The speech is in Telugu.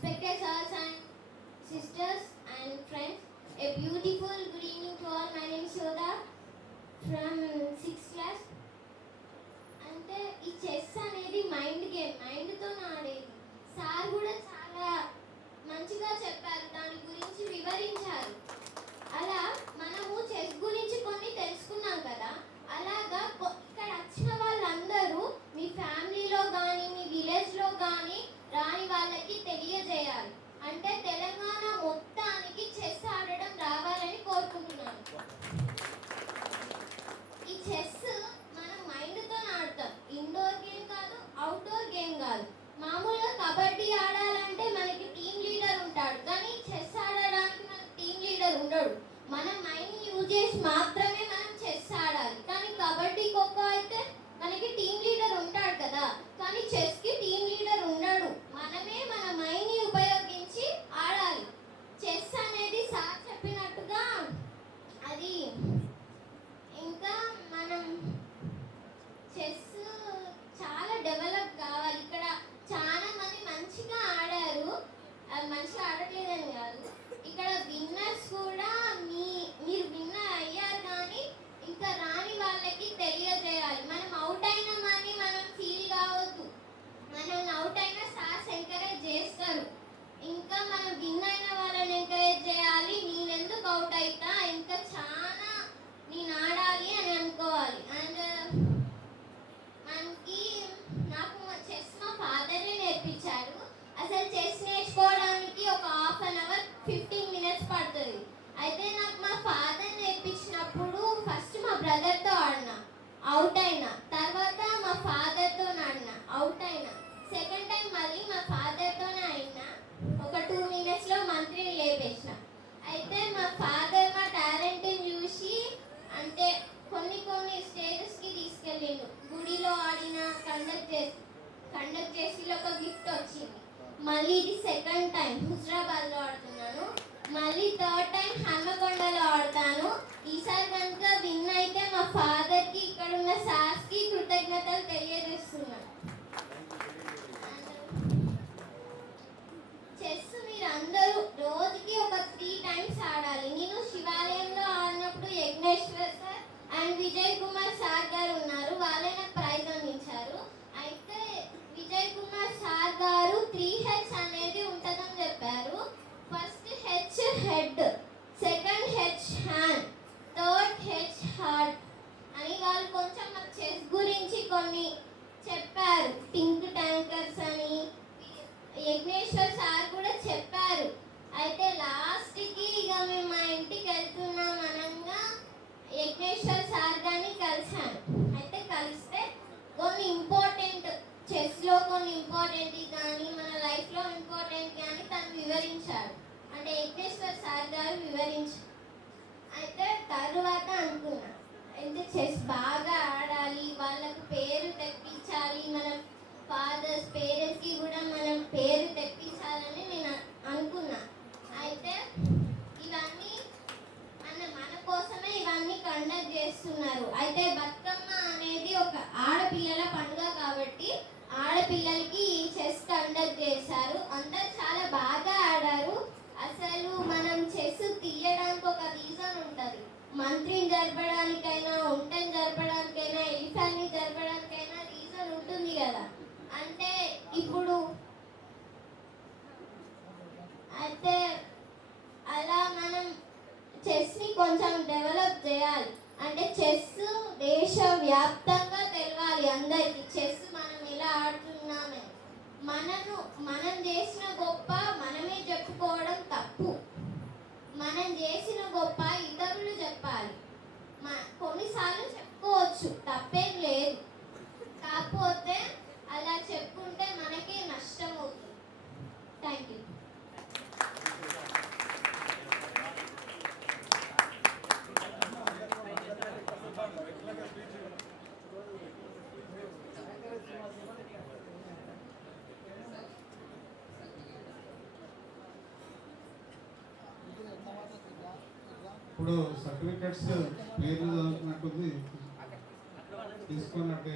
Respected sirs and sisters and friends, a beautiful good evening to all. My name is Yoda from 6th class. అంటే ఈ చెస్ అనేది మైండ్ గేమ్, మైండ్తో ఆడేది. సార్ కూడా చాలా మంచిగా చెప్పారు, దాని గురించి వివరించారు. అలా మనము చెస్ గురించి కొన్ని తెలుసుకున్నాం కదా, అలాగా ఇక్కడ వచ్చిన వాళ్ళందరూ మీ ఫ్యామిలీలో కానీ మీ విలేజ్లో కానీ రాని వాళ్ళకి తెలియజేయాలి. అంటే తెలంగాణ మొత్తానికి చెస్ ఆడడం రావాలని కోరుకుంటున్నాను. ఈ చెస్ మనం మైండ్తో ఆడతాం, ఇండోర్ గేమ్ కాదు, అవుట్డోర్ గేమ్ కాదు. మామూలుగా కబడ్డీ ఆడాలంటే మనకి టీమ్ లీడర్ ఉంటాడు, కానీ చెస్ ఆడడానికి మనకి టీమ్ లీడర్ ఉండడు. మనం మైండ్ని యూజ్ చేసి మాత్రమే మనం చెస్ ఆడాలి. కానీ కబడ్డీ, ఖోఖో అయితే మనకి టీమ్ లీడర్ ఉంటాడు కదా, కానీ చెస్కి టీమ్ లీడర్ ఉండడు. మనమే మన మైండ్ని ఉపయోగించి ఆడాలి. చెస్ అనేది సార్ చెప్పినట్టుగా అది ఇంకా మనం చెస్ చాలా డెవలప్ కావాలి. ఇక్కడ చాలా మంది మంచిగా ఆడారు, మంచిగా ఆడట్లేదని కాదు, ఇక్కడ విన్నర్స్ కూడా మీరు విన్నర్ అయ్యారు, కానీ ఇంకా రాని వాళ్ళకి తెలియజేయాలి. మనం అవుట్ అయినామని మనం ఫీల్ కావద్దు. మనం అవుట్ అయినా సార్స్ ఎంకరేజ్ చేస్తారు, ఇంకా మనం విన్ అయిన వాళ్ళని ఎంకరేజ్ చేయాలి. నేను ఎందుకు అవుట్ అవుతా, ఇంకా చాలా నేను ఆడాలి అని అనుకోవాలి. అండ్ నాకు చెస్ మా ఫాదరే నేర్పించారు. అసలు చెస్ నేర్చుకోవడానికి ఒక హాఫ్ అన్ అవర్ 15 minutes పడుతుంది. అయితే నాకు మా ఫాదర్ నేర్పించినప్పుడు ఫస్ట్ మా బ్రదర్తో ఆడినా, అవుట్ అయినా. తర్వాత మా ఫాదర్తో ఆడినా, అవుట్ అయినా. సెకండ్ టైం మళ్ళీ మా ఫాదర్తోనే అయినా. ఒక 2 minutesలో మంత్రిని లేపేసిన. అయితే మా ఫాదర్ మా టాలెంట్ని చూసి అంటే కొన్ని స్టేజెస్కి తీసుకెళ్ళిండు. గుడిలో ఆడిన కండక్ట్ చేసి ఒక గిఫ్ట్ వచ్చింది. మళ్ళీ ఇది సెకండ్ టైం హుజరాబాద్లో ఆడుతున్నాను. మళ్ళీ థర్డ్ టైం హన్మకొండలో ఆడతాను. ఈసారి కనుక విన్ అయితే మా ఫాదర్కి, ఇక్కడ ఉన్న సార్స్కి కృతజ్ఞతలు తెలియజేస్తున్నాను. చెస్ మీరు అందరూ రోజుకి ఒక 3 times ఆడాలి. నేను శివాలయంలో ఆడినప్పుడు Yajneshwar sir and Vijay Kumar sir గారు ఉన్నారు, వాళ్ళే నాకు ప్రైజ్ అందించారు. అయితే విజయ్ కుమార్ సార్ గారు 3 H's అనేది ఉంటుందని చెప్పారు. First H head, second H hand, third H heart అని వాళ్ళు కొంచెం నాకు చెస్ గురించి కొన్ని చెప్పారు. థింక్ ట్యాంకర్స్ అని యజ్ఞేశ్వర్ సార్ కూడా చెప్పారు. అయితే లాస్ట్కి ఇక మేము మా ఇంటికి వెళ్తున్నాం అనగా యజ్ఞేశ్వర్ సార్ గారిని కలిశాను. అయితే కలిస్తే కొన్ని ఇంపార్టెంట్ చెస్లో కొన్ని ఇంపార్టెంట్ కానీ మన లైఫ్లో ఇంపార్టెంట్ కానీ తను వివరించాడు. అంటే యజ్ఞేశ్వర్ సార్ గారు వివరించారు. అయితే తరువాత అనుకున్నా, అయితే చెస్ బాగా ఆడాలి, వాళ్ళకు పేరు తెప్పించాలి, మన ఫాదర్స్ పేరెంట్స్కి కూడా మనం పేరు తెప్పించాలని నేను అనుకున్నా. అయితే ఇవన్నీ మన కోసమే ఇవన్నీ కండక్ట్ చేస్తున్నారు. అయితే బతుకమ్మ అనేది ఒక ఆడపిల్లల పండుగ కాబట్టి ఆడపిల్లలకి ఈ చెస్ కండక్ట్ చేశారు. అందరు చాలా బాగా ఆడారు. అసలు మనం చెస్ తీయడానికి ఒక రీజన్ ఉంటుంది. మంత్రిని జరపడానికైనా, ఒంటని జరపడానికైనా, ఎలిఫెంట్ని జరపడానికైనా రీజన్ ఉంటుంది కదా. అంటే ఇప్పుడు అయితే అలా మనం చెస్ని కొంచెం డెవలప్ చేయాలి. అంటే చెస్ దేశవ్యాప్తంగా తెలవాలి అందరికీ. చెస్ మనం ఎలా ఆడుతున్నామే, మనం చేసిన గొప్ప మనమే చెప్పుకోవడం తప్పు. మనం చేసిన గొప్ప ఇతరులు చెప్పాలి. కొన్నిసార్లు చెప్పుకోవచ్చు, తప్పేం లేదు. కాకపోతే అలా చెప్పుకుంటే మనకే నష్టం అవుతుంది. Thank you. ఇప్పుడు సర్టిఫికెట్స్ పేర్లు చదువుతున్నట్టుంది తీసుకున్నట్టు